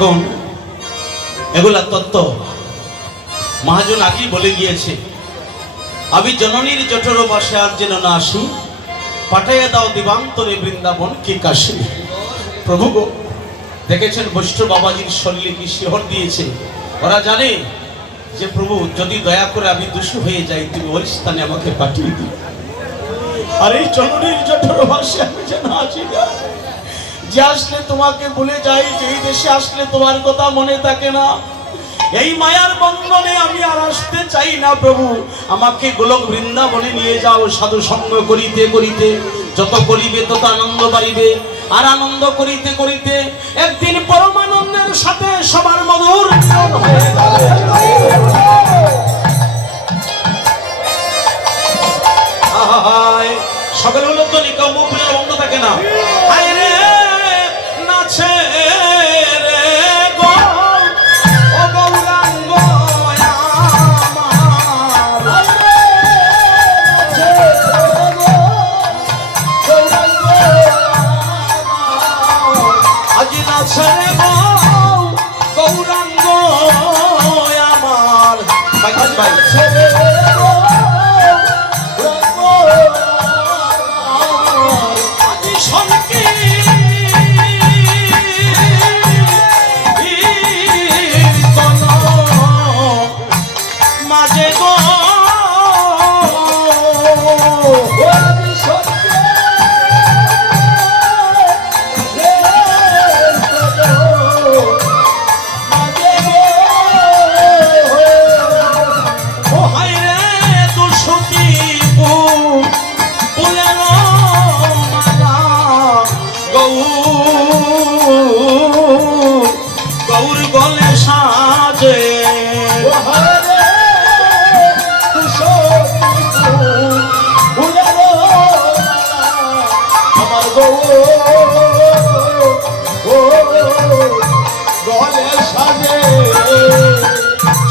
দেখুন এগুলা তত্ত্ব মহাজন আগেই বলে গিয়েছে, আমি জননীর জঠর বাসে আর যেন না আসি, পাঠাইয়া দাও দিবান্তরে বৃন্দাবন কি কাশী। প্রভু গো, দেখেছেন বৈষ্ণব বাবাজির শরীরে কি শিহর দিয়েছে। ওরা জানে যে প্রভু যদি দয়া করে আমি দোষী হয়ে যাই, তুমি ওই স্থানে আমাকে পাঠিয়ে দিও। আর এই জননীর জঠর বাসে আমি যেন আসি না, যে আসলে তোমাকে ভুলে যাই, যে এই দেশে আসলে তোমার কথা মনে থাকে না। এই মায়ার বন্ধনে আমি আর আসতে চাই না প্রভু, আমাকে গোলক বৃন্দাবনে নিয়ে যাও। সাধু সঙ্গ করিতে করিতে যত করিবে তত আনন্দ বাড়িবে, আর আনন্দ করিতে করিতে একদিন পরমানন্দের সাথে সবার মধুর মিলন হয়ে যাবে। সকল হলো তো নিকাম মুখের বন্ধ থাকে না। হায় রে নাচে রে গো ও গৌরাঙ্গ আমার, নাচে রে গো গৌরাঙ্গ আজি নাচে রে গো গৌরাঙ্গ আমার। ভাই ভাই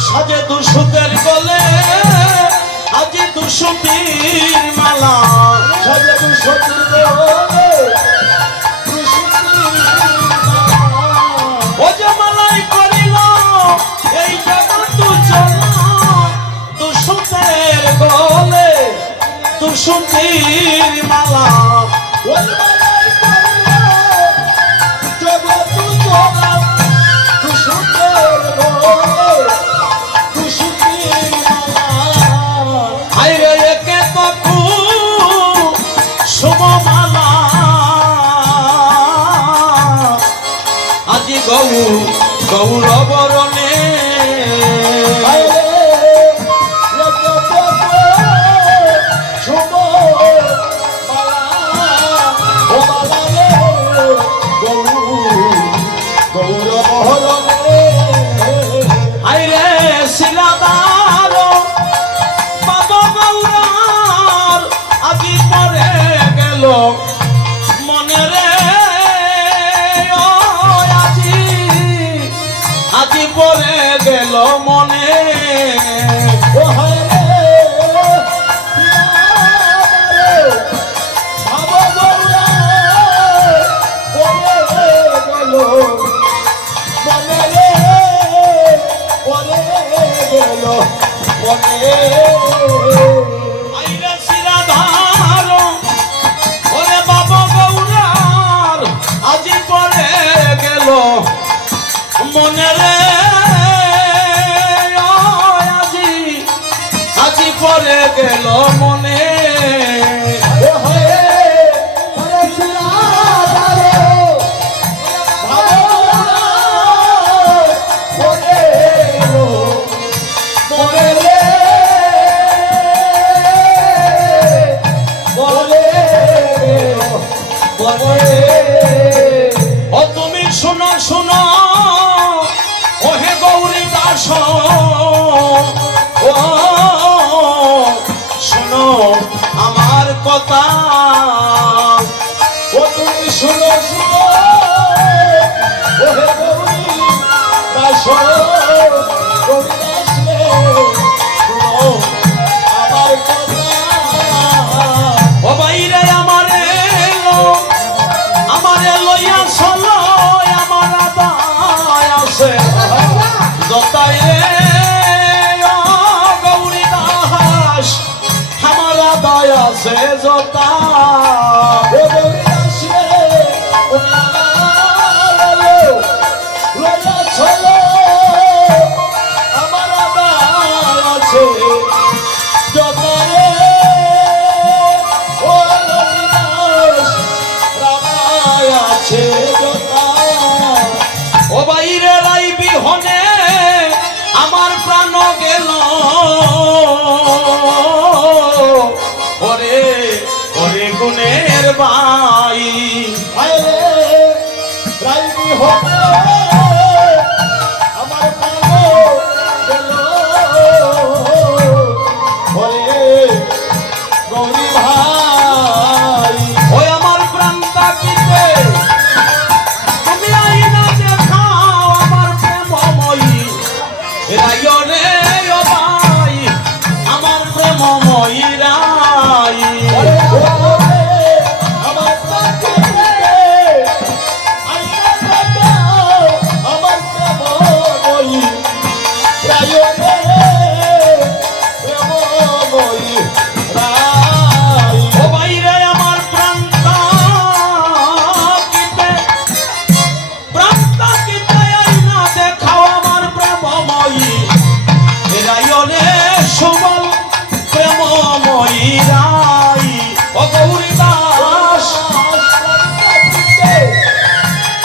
সাজে দুশোতের গলে আজি দুশোতির মালা, সাজে দুশোতির গলে ও যে মালাই করিল এই জগৎ দুশোতের গলে দুশোতির মালা। গৌরবরণে আইরে শিলাদার বাবা গৌরার আজি পরে গেল মনে রে, আজি পরে গেল মনে। ও হয় রে বাবা গৌরা পরে গেল মনে রে, পরে গেল মনে। আইরে শিরাধার ওরে বাবা গৌরার আজি পরে গেল মনে রে, আজি পরে গেল মনে। ও তুমি শোনো শোনো ওহে গৌরী দাস, ও শোনো আমার কথা, ও তুমি শোনো শোনো ওহে গৌরী দাস, আমার কথা। ও বাইরে আমারে লইয়া চলো, আমার আছে জতায় গৌরী দাস আমার আদায় আছে জতা গৌরী দাস আমার আদায় আছে জতারে ও গৌরী দাস রামায় আছে জতা ও বাইরে রাই বিহনে আমার প্রাণ গেল ওরে ওরে গুণের বাই রাই বিহনে আমার প্রাণ গেল ওরে গৌরী ভাই ওই আমার প্রাণটা কিতে তুমি আইনা দেখাও আমার প্রেমময়ী রায়রে ও ভাই আমার প্রেমময়ী রাই আমার আইনা দেখাও আমার প্রেমময়ী রায়রে প্রেমময়ী রাই ও বাইরে আমার প্রাণটা কিতে প্রাণটা কিতে আইনা দেখাও আমার প্রেমময়ী রায়রে সুবল প্রেমময়ী রাই ও গৌরী দাস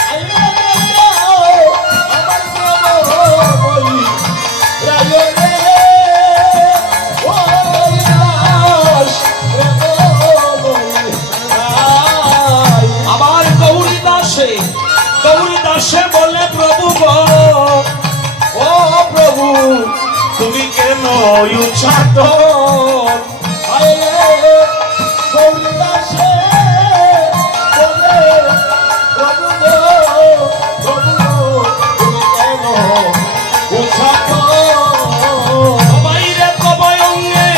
আইনা দেখাও আমার প্রেমময়ী রায়রে ও গৌরী দাস প্রেমময়ী রাই আবার গৌরী দাসে বলে প্রভু গো ও প্রভু তুমি কেন উচ্ছাট গৌরী দাসে বলে প্রভু গো প্রভু তুমি কেন উচ্ছাট বাইরে কবয় অঙ্গে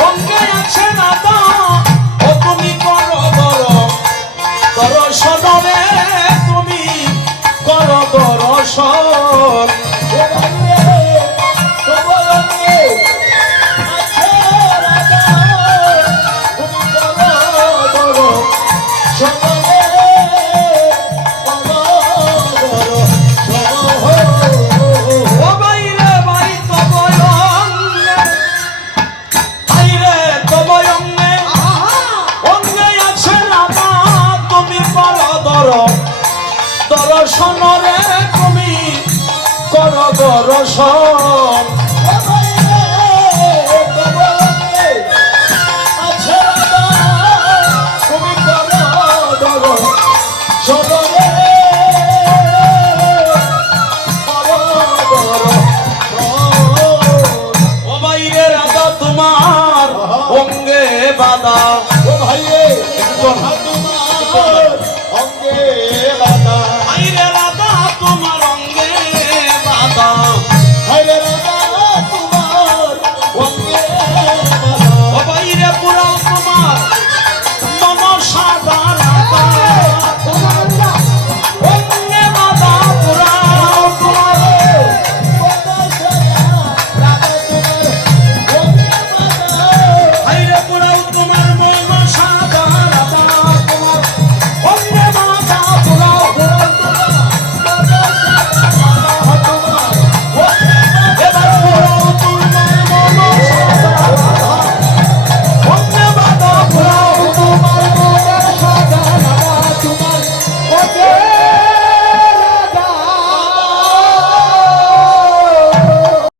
অঙ্গে আছে না দা ও তুমি করো দর্শনে তুমি করো দর্শন দর্শনরে তুমি কর দর্শন